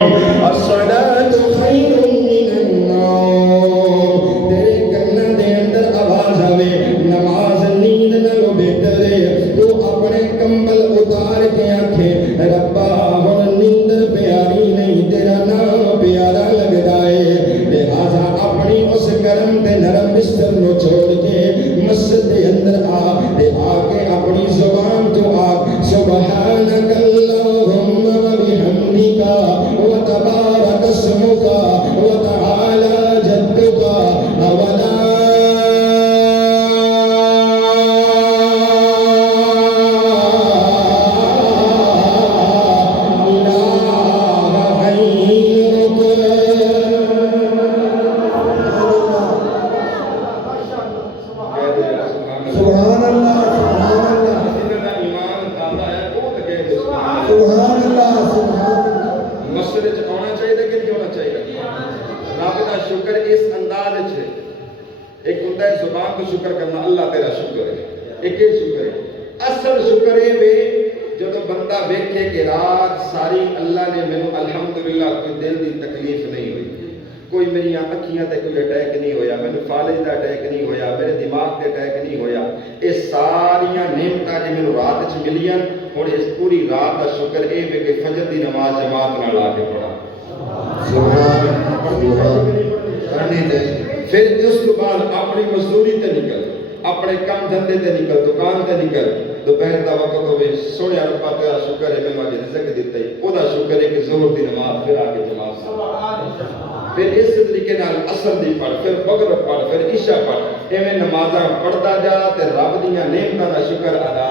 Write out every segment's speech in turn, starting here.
الصلاة خير من النوم تیرے کنن دے اندر آواز آوے نماز نیند نالوں بہتر ہے تو اپنے کمبل اتار کے آکھے ربا ہن نیندر پیاری نہیں تیرا نام پیارا لگدا ہے لہذا اپنی اس گرم تے نرم بستر نو چھوڑ کے مسجد دے اندر آ تے آ کے اپنی زبان تو آکھ سبحانک اللہم وبحمدک وتبارك اسمك وتعالى جدك ولا إله غيرك سبحان اللہ سبحان اللہ مسجد وچ آنا چاہیے کہ نہیں ہونا چاہیے رب دا شکر اس انداز وچ ہے ایک ہوتا ہے زبان کو شکر کرنا اللہ تیرا شکر ہے ایک یہ شکر ہے اصل شکر ہے وے جب بندہ ویکھے کہ رات ساری اللہ نے مینوں الحمدللہ کوئی دل دی تکلیف نہیں ہوئی کوئی میری اکھیاں تے کوئی اٹیک نہیں ہویا مینوں فالج دا اٹیک نہیں ہویا میرے دماغ تے اٹیک نہیں ہویا یہ ساریاں نعمتاں جو مینوں رات وچ ملیاں اور اس پوری رات کا شکر اے ہے کہ فجر دی نماز جماعت نال آ کے پڑھا سبحان پھر اس کے بعد اپنی مزدوری تے نکل اپنے کام دھندے تے نکل دکان تے نکل دوپہر دا وقت ہوے سونے ربا تیرا شکر ہے میں مجھے رزق دیتا ہے او دا شکر ہے کہ ظہر دی نماز پھر آ کے جماعت پھر اس طریقے نال عصر دی پڑھ پھر مغرب پڑھ پھر عشاء پڑھ ایویں نمازاں پڑھدا جا تے رب دیاں نعمتاں دا شکر ادا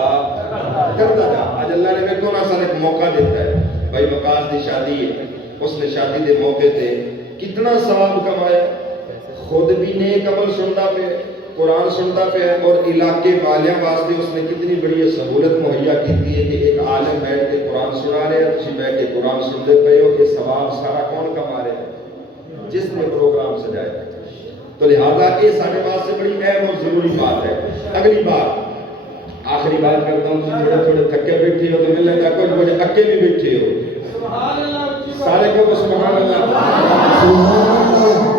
کرتا جا آج اللہ نے ویکھو نا سارے ایک موقع دیتا ہے بھائی وقاص دی شادی ہے اس نے شادی دے موقع تے کتنا ثواب کمایا خود بھی نیک عمل سنتا پہ قرآن سنتا پہ اور علاقے والیاں واسطے اس نے کتنی بڑی سہولت مہیا کی ہے کہ ایک عالم بیٹھ کے قرآن سنا رہے ہیں تسی بیٹھ کے قرآن سنتے پہ ہو یہ ثواب سارا کون کما رہے ہیں جس نے پروگرام سجایا تو لہذا یہ سارے واسطے بڑی اہم اور ضروری بات ہے اگلی بات آخری بات کرتا ہوں تھوڑے تھوڑے تھکے بیٹھے ہو تو مل لیتا کچھ بڑے اکے بھی بیٹھے ہو سارے کو سبحان اللہ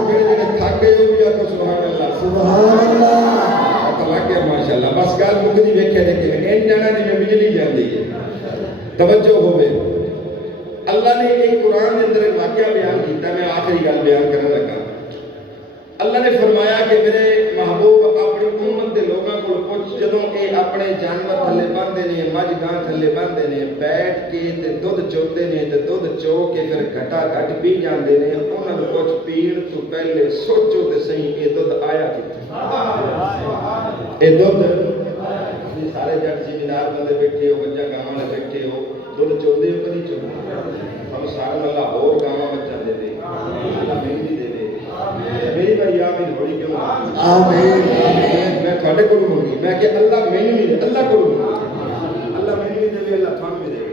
میرے جڑے تھک گئے ہو بھی آکو سبحان اللہ سبحان اللہ لگ گیا ماشاء اللہ بس گل مکدی ویکھے دیکھے این جانا جی میں بجلی جاندی ہے توجہ ہوے اللہ نے ایک قرآن کے اندر واقعہ بیان کیتا میں آخری گل بیان کرنے لگا اللہ نے فرمایا کہ میرے محبوب اپنی امت دے لوگاں کو پوچھ جدوں اے اپنے جانور تھلے باندھے نے مجھ گاں تھلے باندھے نے بیٹھ کے تے دودھ چوتے نے تے دودھ چو کے پھر گھٹا گھٹ پی جاندے نے انہاں نوں کچھ پین تو پہلے سوچو تے صحیح اے دودھ آیا کتھوں اے دودھ سارے جٹ زمیندار بندے بیٹھے ہو بچہ گاواں نے بیٹھے ہو دودھ چوندے ہو کدی چوندے ہم سارے اللہ اور گاواں بچہ دے دے اللہ مہندی دے دے میری بھائی آپ ہی ہوڑی کیوں آمین میں تھوڑے کو منگی میں کہ اللہ مینوں نہیں دے اللہ کو اللہ مینوں نہیں دے اللہ تھانوں بھی دے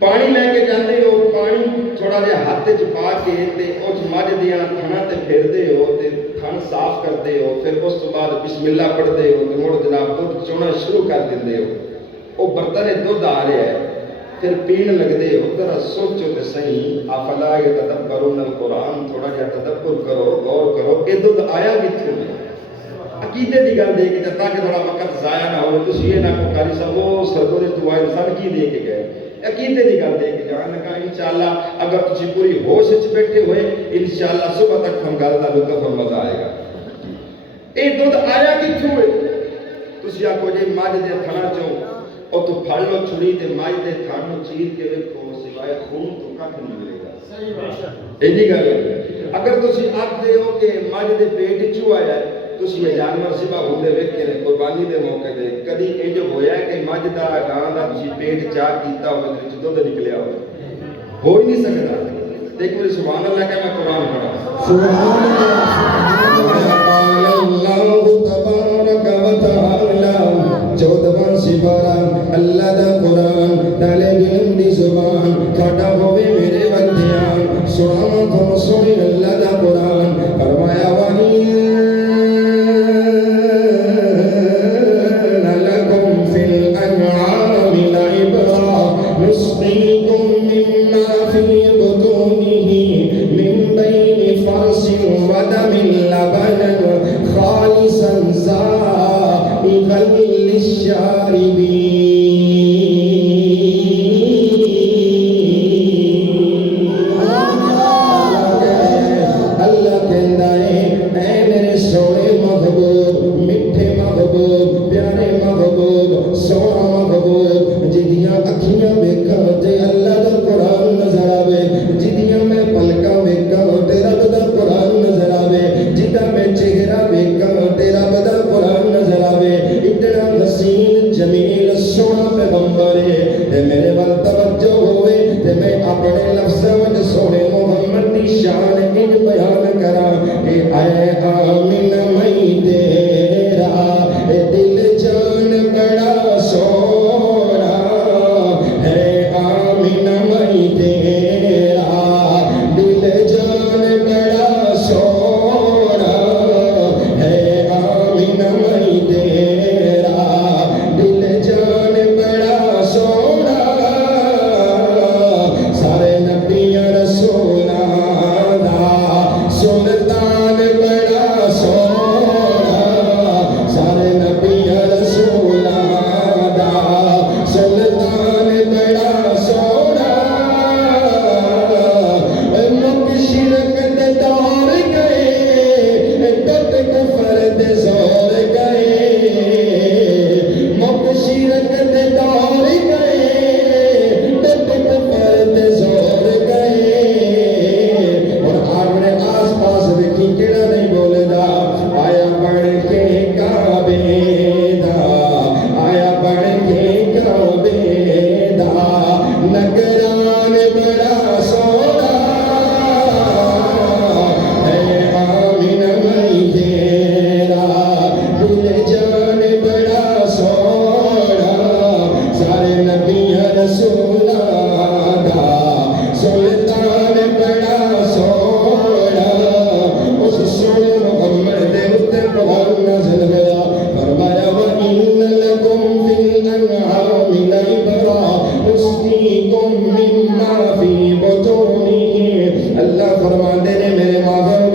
پانی لے کے جاندے ہو پانی تھوڑا جہا ہاتھ وچ پا کے تے اس مجھ دیاں تھناں تے پھیردے ہو تے تھن صاف کردے ہو پھر اس تو بعد بسم اللہ پڑھدے ہو تے مڑ جناب دودھ چونا شروع کر دیندے ہو او برتن دودھ آ رہا ہے پھر پین لگدے ہو ذرا سوچو تے صحیح افلا یتدبرون القرآن تھوڑا جہا تدبر کرو غور کرو اے دودھ آیا کتھوں ہے عقیدے دی گل دے کے تاکہ تھوڑا وقت ضائع نہ ہو تسی یہ نہ کو کاری صاحب وہ سرگور دعا انسان کی دے کے گئے عقیدے دی گل دے کے جان لگا انشاءاللہ اگر تسی پوری ہوش وچ بیٹھے ہوئے انشاءاللہ صبح تک ہم گل دا لطف اور مزہ آئے گا اے دودھ آیا کتھوں ہے تسی آکو جی مجھ دے تھنا چوں اور تو پھڑ لو چھری تے مائی دے تھن نوں چیر کے ویکھو سوائے خون تو کھ نہیں ملے گا ایڈی گل اگر تسی آکھدے ہو کہ مجھ دے پیٹ چوں آیا ہے تسی یہ جانور ذبح ہوندے ویکھے نے قربانی دے موقع تے کدی انج ہویا ہے کہ مجھ دا گاں دا تسی پیٹ چاک کیتا ہوے تے وچ دودھ نکلیا ہوے ہو ہی نہیں سکدا ایک بار سبحان اللہ کہ میں قرآن پڑھا سبحان اللہ تبارک و تعالی 14واں سپارہ اللہ دا قرآن ڈالے دین دی زبان کھڑا ہوے میرے بندیاں سناواں تو سنی اللہ دا قرآن فرمایا وانی لکم فی الانعام لعبرا نسقیکم مما فی بطونه من بين فرث ودم لبنا خالصا سائغا للشاربين. اللہ کہندا ہے اے میرے سونے محبوب، میٹھے محبوب، پیارے محبوب، سونا محبوب، جدیاں اکھیاں ویکھاں تے اللہ دا قرآن نظر آوے، جدیاں میں پلکاں ویکھاں تے رب دا قرآن نظر آوے، جدا میں چہرہ ویکھاں تے رب دا قرآن نظر آوے. اتنا حسین جمیل سونا پیغمبر ہے تے میرے ول توجہ ہوئے تے میں اپنے لفظاں وچ سونے محمد دی شان ان بیان کراں کہ اے آمینہ میں تیرا اے دل جان بڑا سونا ہے. آمینہ میں تیرا دل جان بڑا سونا ہے. آمینہ میں تیرا دل جان بڑا سونا. سارے نبیاں رسولاں دا سلطان بڑا سونا. سارے نبیاں رسولاں دا سلطان بڑا سونا. مک شرک دے دور گئے ٹوٹ کفر دے زور گئے. مک شرک دے دور گئے ٹوٹ کفر دے زور گئے. اور اپنے آس پاس ویکھی کیڑا نہیں بولدا آیا بن کے کعبے دا. آیا بن کے کعبے دا نگران بڑا سونا ہے. آمینہ میں تیرا دل جان بڑا سونا. سارے نبیاں رسولاں دا سلطان بڑا سونا. اس سونے محمد دے اُتے قرآن نازل ہویا، فرمایا وَإِنَّ لَكُمْ فِي الْأَنْعَامِ لَعِبْرَةً نُسْقِيكُم مِّمَّا فِي بُطُونِهِ. اللہ فرماندے نے میرے محبوب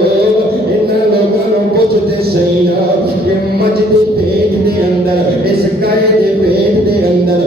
انہاں لوگاں نوں پوچھ تے صحیح نہ کہ مجھ دے پیٹ دے اندر، اس گائے دے پیٹ دے اندر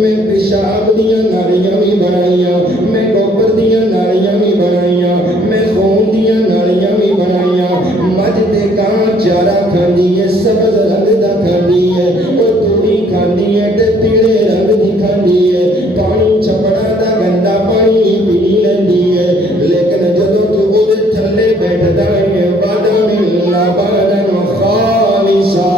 میں پیشاب دیاں نالیاں بھی بنائیاں، میں گوبر دیاں نالیاں بھی بنائیاں، میں خون دیاں نالیاں بھی بنائیاں. مجھ دے کان چارہ کھاندی ہے، سبز رنگ دا کھاندی ہے، وہ تھوڑی کھاندی ہے تے پیلے رنگ دی کھاندی ہے. پانی چھپڑا دا گندا پانی پی لیندی ہے. لیکن جدوں تو اودے تھلے بیٹھدا ہے وعدہ ملنا بانن خالصا.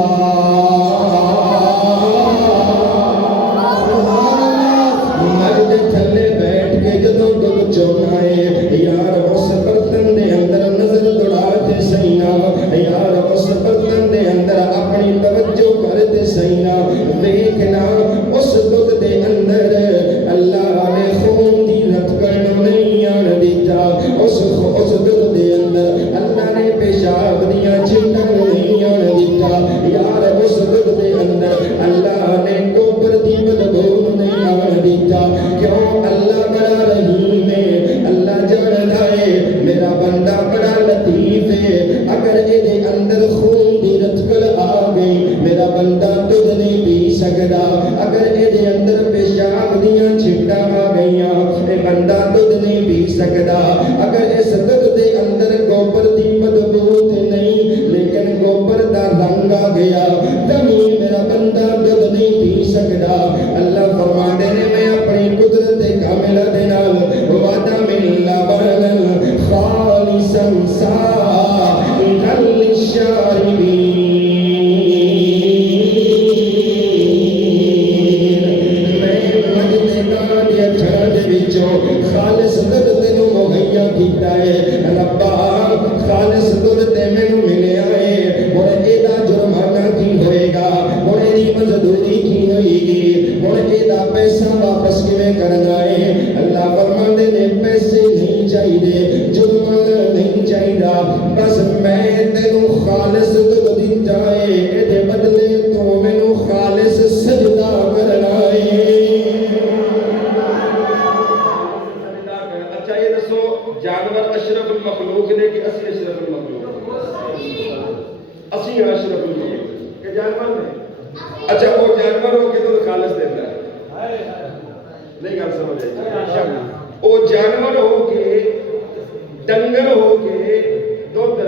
مجھ دے تھلے بیٹھ کے جدوں دودھ چونا ہے یار اس برتن دے اندر نظر دوڑا تے صحیح نہ. یار اس برتن دے اندر اپنی توجہ کر تے صحیح نہ. دیکھنا اس دودھ دے اندر اللہ نے خون دی رتکن نہیں آن دیتا. اس دودھ دے اندر اللہ نے پیشاب دیاں چھٹن نہیں آن دیتا. یار اس دودھ دے اندر اللہ نے گوبر دی بدبو نہیں آن دیتا. کیوں؟ اللہ بڑا رحیم ہے، اللہ جاندا ہے میرا بندہ بڑا لطیف ہے. اگر اے اندر خون دی رتکن آ گئی میرا بندہ دودھ نہیں پی سکدا. اگر اے اندر پیشاب دیاں چھٹاں آ گئیاں اے بندہ دودھ نہیں پی سکدا. اگر اس دودھ دے اندر گوبر دی بدبو تے نہیں لیکن گوبر دا رنگ آ گیا تمی میرا بندہ دودھ نہیں پی سکدا. اللہ فرماندے نے میں اپنی قدرت کاملہ دے نال وعدہ ملنا بانن خالصا سائغا للشاربین. میں مجھ دے کان دے اکھاں دے وچوں خالص دودھ تینوں مہیا کیتا ہے. ربا خالص دودھ تے مینوں ملیا ہے. ہن اے دا جرمانہ کی ہوئے گا؟ ہن اے دی مزدوری کی ہوئے گی؟ ہن اے دا پیسہ واپس کیویں کرنا ہے؟ اللہ فرماندے نے پیسے نہیں چاہیے، جرمانہ نہیں چاہیے، بس میں تینوں خالص دودھ دیتا ہے. اے دے بدلے تو مینوں خالص سجدہ کرنا ہے. اچھا یہ دسو جانور اشرف المخلوق نے کہ اسی اشرف المخلوق؟ اسی اشرف المخلوق کہ جانور نے؟ اچھا وہ جانور ہو کے تو خالص دیتا ہے نہیں گل سمجھ آئی؟ وہ جانور ہو کے ڈنگر ہو کے دودھ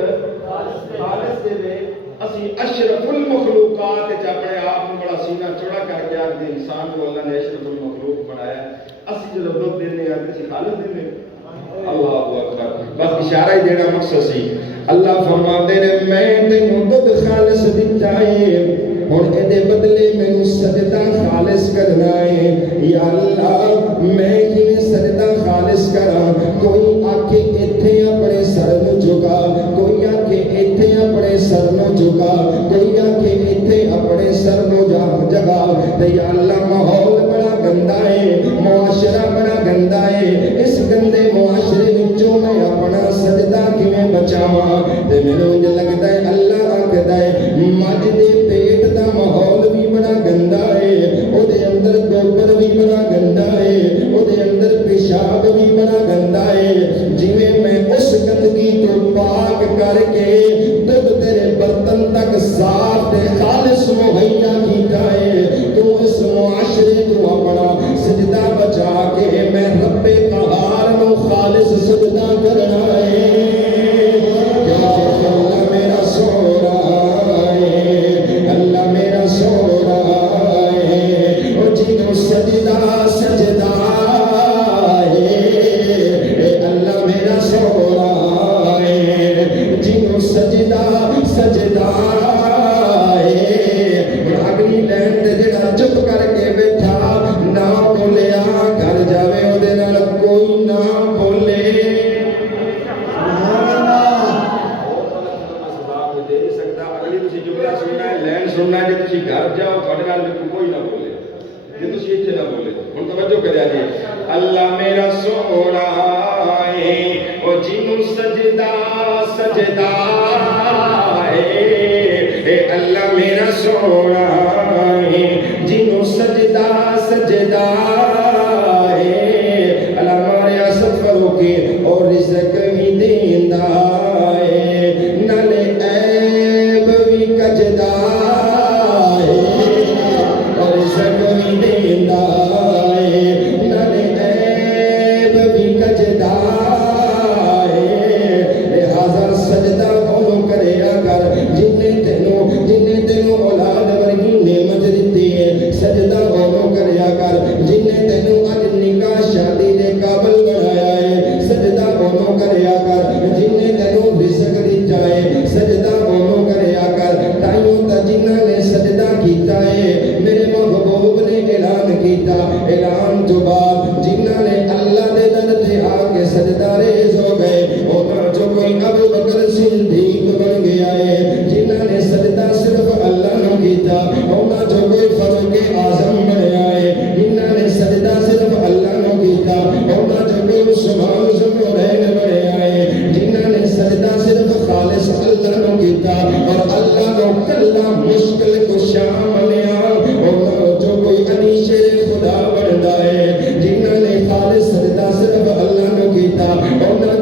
خالص دے دے اسی اشرف المخلوقات اپنے آپ کو بڑا سینہ چوڑا کر کے آج انسان کو اللہ نے اشرف المخلوق بنایا اسی جو دودھ دینے آتے سی خالص دینے اللہ اکبر بس اشارہ ہی دینا مقصد سی اللہ فرماتے نے میں تینوں دودھ خالص دیتا ہے اور اے بدلے میں سجدہ خالص کرنا ہے یا اللہ میں کیویں سجدہ خالص کراں کوئی آکے ایتھے اپنے سر نوں جھکا کوئی آکے ایتھے اپنے سر نوں جھکا کوئی آکے ایتھے اپنے سر نوں جگا تے یا اللہ ماحول بڑا گندا ہے معاشرہ بڑا گندا ہے اس گندے معاشرے وچوں میں اپنا سجدہ کیویں بچاواں تے مینوں انج لگدا ہے اللہ آکھدا ہے مجھ دے پیٹ دا ماحول بھی بڑا گندا ہے او دے اندر گوبر بھی بڑا گندا ہے او دے اندر پیشاب بھی بڑا گندا ہے جویں میں اس گندگی تو پاک کر کے دودھ تیرے برتن تک صاف تے خالص مہیا کیتا ہے تو اس معاشرے تو اپنا سجدہ بچا کے میں رب قہار نو خالص سجدہ کرنا ہے اللہ میرا سونا اللہ میرا سونا ہے او جنوں سجدہ سجدہ ہے اللہ میرا سونا ہے جنوں سجدہ سجدہ ہے اگلی لائن تے جڑا چپ کر کے بیٹھا نہ بولیا گھر جاوے او دے نال کوئی نہ بولے سننا ہے کہ تسی گھر جاؤ تھوڑے نال کوئی نہ بولے کہ تسی ایتھے نہ بولے ہن توجہ کریا جی اللہ میرا سونا ہے او جنوں سجدہ سجدہ ہے اے اللہ میرا سونا ہے جنوں سجدہ سجدہ ہے اللہ ماریا سفروں کے اور رزق بھی دیندا ہے نالے عیب بھی کجدا اعلان تو بعد جنہاں نے اللہ دے در تے آ کے سجدہ ریز ہو گئے انہاں جو کوئی ابو بکر صدیق بن گیا ہے جنہاں نے سجدہ صرف اللہ نو کیتا انہاں جو کوئی فاروق اعظم بنیا ہے جنہاں نے سجدہ صرف اللہ نو کیتا انہاں جو کوئی عثمان ذوالنورین بنیا ہے جنہاں نے سجدہ صرف خالص اللہ نو کیتا اور اللہ نو کلا مشکل کشا بنیا انہاں جو کوئی انیش خدا بندا ہے جنہاں نے خالص سجدہ صرف اللہ نو کیتا انہاں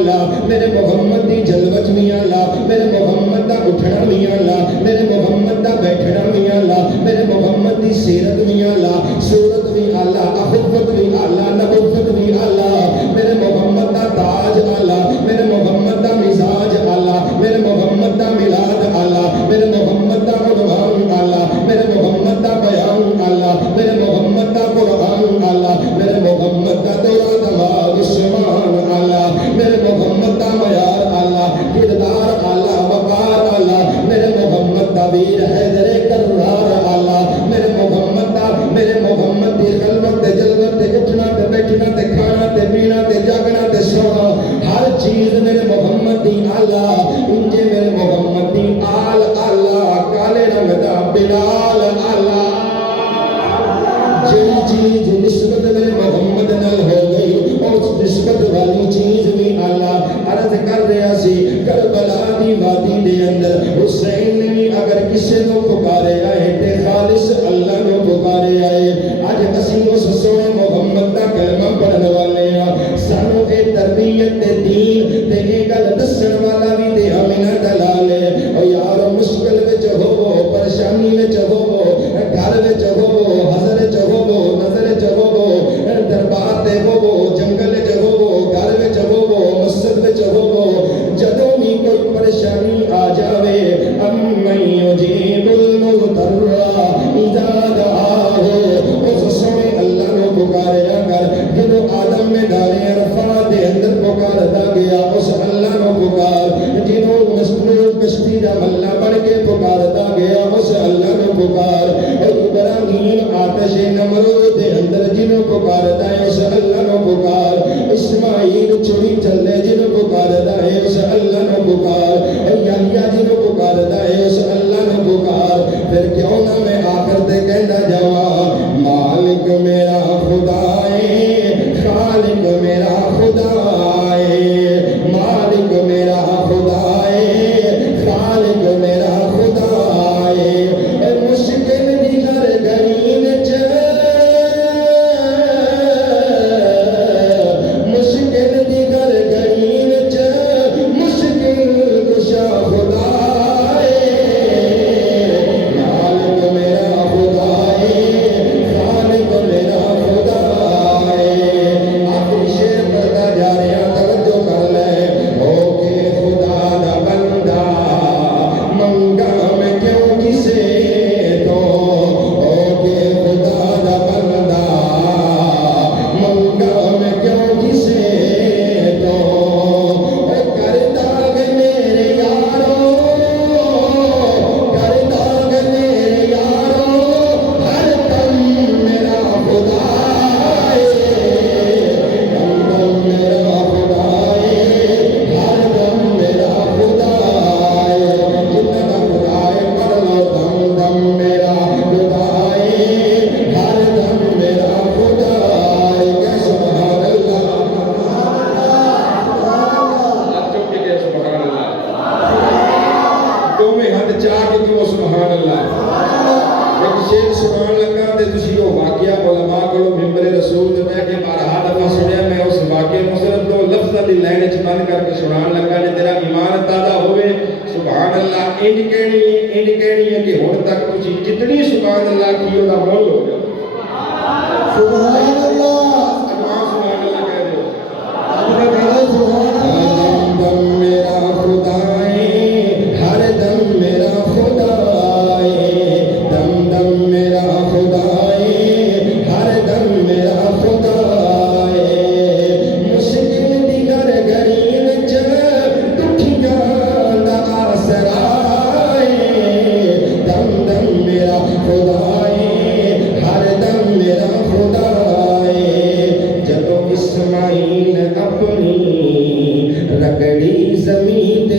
اللہ میرے محمد دی جلوت میاں اللہ میرے محمد دا اٹھنا میاں اللہ میرے محمد دا بیٹھنا میاں اللہ میرے محمد دی سیرت میاں اللہ صورت بھی اللہ اخوت بھی اللہ نبوت بھی اللہ میرے محمد دا تاج اللہ میرے محمد دا مزاج اللہ میرے محمد دا میلاد اللہ میرے محمد دا عنوان اللہ میرے محمد دا بیان اللہ میرے محمد دا قرآن اللہ میرے محمد دا دورہ دماغ عثمان اللہ میرے محمد دا معیار اللہ کردار اللہ وقار اللہ میرے محمد دا ویر حیدر کرار اللہ میرے محمد دی خلوت تے جلوت تے اٹھنا تے بیٹھنا تے کھانا تے پینا تے جاگنا تے سونا ہر چیز میرے محمد دی اللہ انجے میرے محمد دی آل اللہ کالے رنگ دا بلال اللہ جی چیز نسبت میرے محمد نال ہو گئی اس نسبت والی چیز بھی اللہ عرض کر رہا سی کربلا دی وادی دے اندر حسین نے بھی اگر کسی نو پکارے آئے تے خالص اللہ نو پکارے آئے اج اسی اس سونے محمد دا کلمہ پڑھن والے ہاں سانو اے تربیت تے دین تے اے گل دسن والا بھی تے ہمیں دلال ہے او یار مشکل وچ ہوو پریشانی وچ ہوو گھر وچ ہوو حضر وچ ہوو نظر وچ ہوو دربار تے ہوو جنگل وچ ہوو گھر وچ ہوو مسجد وچ ہوو جدوں بھی کوئی پریشانی آ جاوے امن یجیب المضطر اذا دعاہ اس سونے اللہ نو پکاریا کر جدوں آدم میں ڈالے عرفات دے اندر پکاردا گیا اس اللہ نو پکار جدوں مسلوب کشتی دا ملا بن کے پکاردا گیا اس اللہ نو پکار ابراہیم آتش نمرود دے اندر جنوں پکاردا ہے اس اللہ نو پکار اسماعیل چوری چلے جنوں پکاردا ہے اس اللہ نو پکار یحییٰ جنوں پکاردا ہے اس اللہ نو پکار پھر کیوں نہ میں آخر تے کہندا جاواں مالک میرا خدا ہے خالق میرا خدا ہے مالک میرا خدا ہے خالق میرا خدا ہے مشکل دی ہر گھڑی وچ مشکل دی ہر گھڑی وچ مشکل کشا خدا ہے مالک میرا خدا ہے خالق میرا خدا ہے آخری شعر پڑھتا جا رہا توجہ کر لے ہو کے خدا دا بندہ منگا میں کیوں کسے تو ہو کے خدا دا بندہ منگا میں کیوں کسے تو کر داغ میرے یارو کر داغ میرے یارو ہر دم میرا خدا ہے ہر دم میرا خدا ہے ہر دم میرا خدا ہے جتنا خدا ہے پڑھ لو دم دم میرا خدا ہے ہر دم میرا خدا ہے کہ سبحان اللہ ہاتھ چوک کے سبحان اللہ تو میں ہاتھ چاہ کے تو سبحان اللہ ایک شیر سنان لگا تے تسی وہ واقعہ علماء کولوں منبر رسول تے بیٹھ کے بارہا دفعہ سنیا میں اس واقعے نو صرف دو لفظاں دی لائن وچ بند کر کے سنان لگا جے تیرا ایمان تازہ ہوئے سبحان اللہ انج کہنی ہے کہ ہن تک تسی جتنی سبحان اللہ کی او دا مول ہو گیا سبحان اللہ اجماع سبحان اللہ کہہ دیو آپ کا سبحان اللہ دم میرا خدا ہے ہر دم میرا خدا ہے دم دم میرا خدا ہے ہر دم میرا خدا ہے مشکل دی ہر گھڑی وچ دکھیاں دا آسرا ہے دم دم میرا خدا ہے ہر دم میرا خدا ہے جدوں اسماعیل اپنی رگڑی زمین تے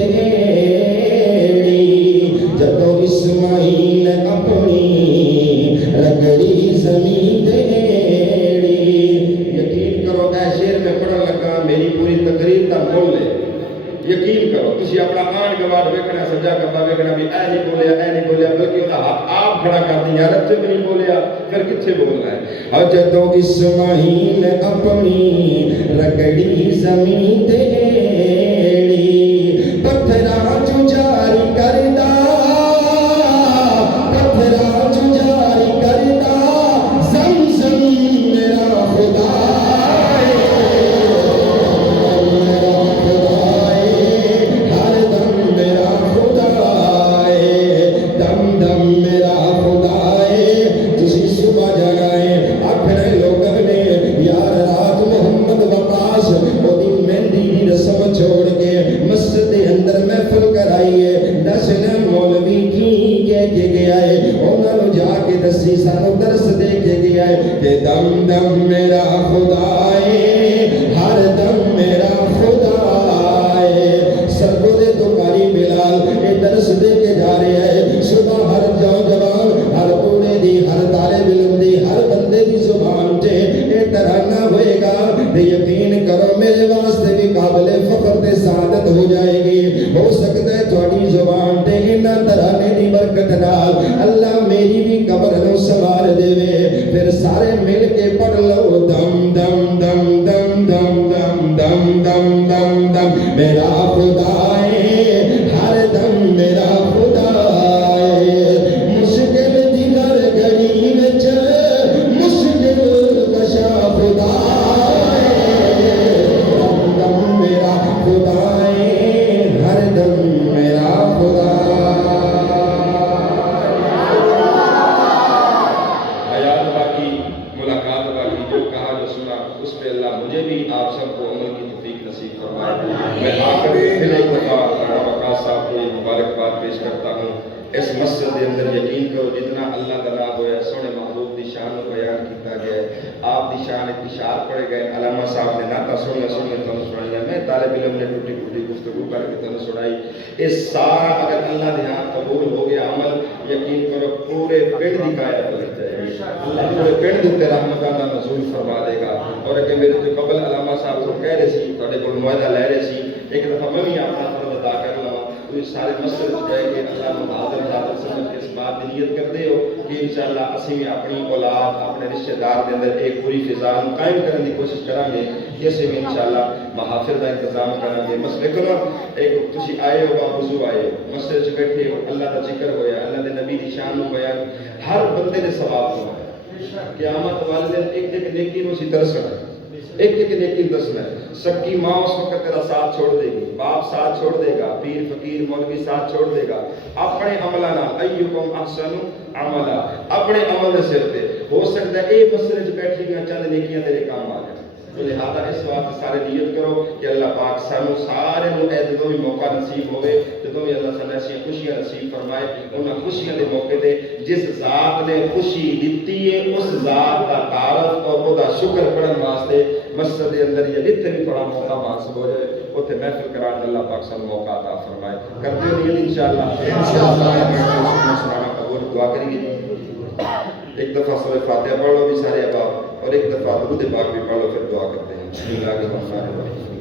جدوں اسماعیل اپنی رگڑی زمین تے یقین کرو اے شعر میں پڑھن لگا میری پوری تقریر دا مول ہے یقین کرو تسی اپنا آن گواڑ ویکھنا سجا کبا ویکھنا بھی اے نہیں بولیا بلکہ وہ ہاتھ آپ کھڑا کر دی یار اتنے بھی نہیں بولیا پھر کتنے بولنا ہے اور جدوں اسماعیل اپنی رگڑی زمین تے ہے کہ دم دم میرا خدا ہے، ہر دم میرا خدا ہے۔ سرگودے تو قاری بلال یہ درس دے کے جا رہے ہیں، صبح ہر جوان ہر بوڑھے دی، ہر طالب علم دی، ہر بندے دی زبان تے یہ ترانہ ہوئے گا، تے یقین کرو میرے واسطے بھی قابل فخر تے سعادت ہو جائے گی۔ ہو سکتا ہے تھوڑی زبان تے انہاں ترانے دی برکت نال اللہ میری بھی قبر نو سنوار دے وے۔ پھر سارے مل کے پڑھ لو دم دم دم دم دم دم دم دم دم دم میرا خدا ہے، ہر دم میرا خدا ہے۔ مشکل دی گھر گھڑی وچ مشکل کشا خدا ہے، دم دم میرا خدا ہے، ہر دم میرا خدا حیات باقی، ملاقات باقی، جو کہا جو سنا اس پہ اللہ مجھے بھی آپ سب کو عمل کی توفیق نصیب فرمائے۔ میں آخر پھر ایک دفعہ وقاص صاحب کو یہ مبارکباد پیش کرتا ہوں۔ اس مسجد کے اندر یقین کرو جتنا اللہ تعالیٰ ہویا سونے محبوب دی شان کو بیان کیتا گیا ہے، آپ دی شان اشار پڑے گئے، علامہ صاحب نے ناتا سنیا تمہیں سنائی ہے، میں طالب علم نے ٹوٹی ٹوٹی گفتگو کر کے تمہیں سنائی۔ اس سارا اگر اللہ نے یہاں قبول ہو گیا عمل، یقین کرو پورے پنڈ دی کائرت لگ جائے گی، اللہ پورے پنڈ دیتے رحمتاں دا نزول فرما دے گا۔ اور کہ میرے جو قبل علامہ صاحب کو کہہ رہے سی تھوڑے کو معاہدہ لے رہے سی، ایک دفعہ میں بھی اپنا فرض ادا کر لواں، تو سارے مسجد جائے کہ اللہ حاضر حاضر سمجھ کے اس بات کی نیت کرتے ہو کہ انشاءاللہ اسی بھی اپنی اولاد اپنے رشتہ دار کے اندر ایک پوری فضا قائم کرنے کی کوشش کریں گے، جیسے بھی انشاءاللہ محافل کا انتظام کریں گے۔ مسئلے کرو ایک تسی آئے ہو وضو آئے ہو مسجد سے بیٹھے ہو، اللہ کا ذکر ہویا، اللہ کے نبی دی شان بیان، ہر بندے نے ثواب ہونا ہے۔ قیامت والے دن ایک ایک نیکی نو سی ترسنا ہے، ایک ایک نیکی دسنا ہے۔ سب کی ماں اس وقت تیرا ساتھ چھوڑ دے گی، باپ ساتھ چھوڑ دے گا، پیر فقیر مولوی ساتھ چھوڑ دے گا، اپنے عملنا ایکم احسن عملا، اپنے عمل دے سر تے ہو سکتا ہے اے مسجد وچ بیٹھی گیا چند نیکیاں تیرے کام آ جائیں۔ تو لہذا اس واسطے سارے نیت کرو کہ اللہ پاک سانو سارے نو اے جدوں بھی موقع نصیب ہوئے، جدوں بھی اللہ سانو ایسی خوشیاں نصیب فرمائے، انہاں خوشیاں دے موقع تے جس ذات نے خوشی دتی ہے اس ذات دا تعارف اور او دا شکر پڑھن واسطے مسجد دے اندر یا جتھے بھی تھوڑا موقع مناسب ہو جائے اوتھے محفل کران اللہ پاک سانو موقع عطا فرمائے۔ کرتے ہو نیت انشاءاللہ سنانا قبول دعا کریے۔ ایک دفعہ سورہ فاتحہ پڑھ لو بھی سارے احباب، اور ایک دفعہ درود پاک بھی پڑھ لو، پھر دعا کرتے ہیں۔ بسم اللہ الرحمن الرحیم۔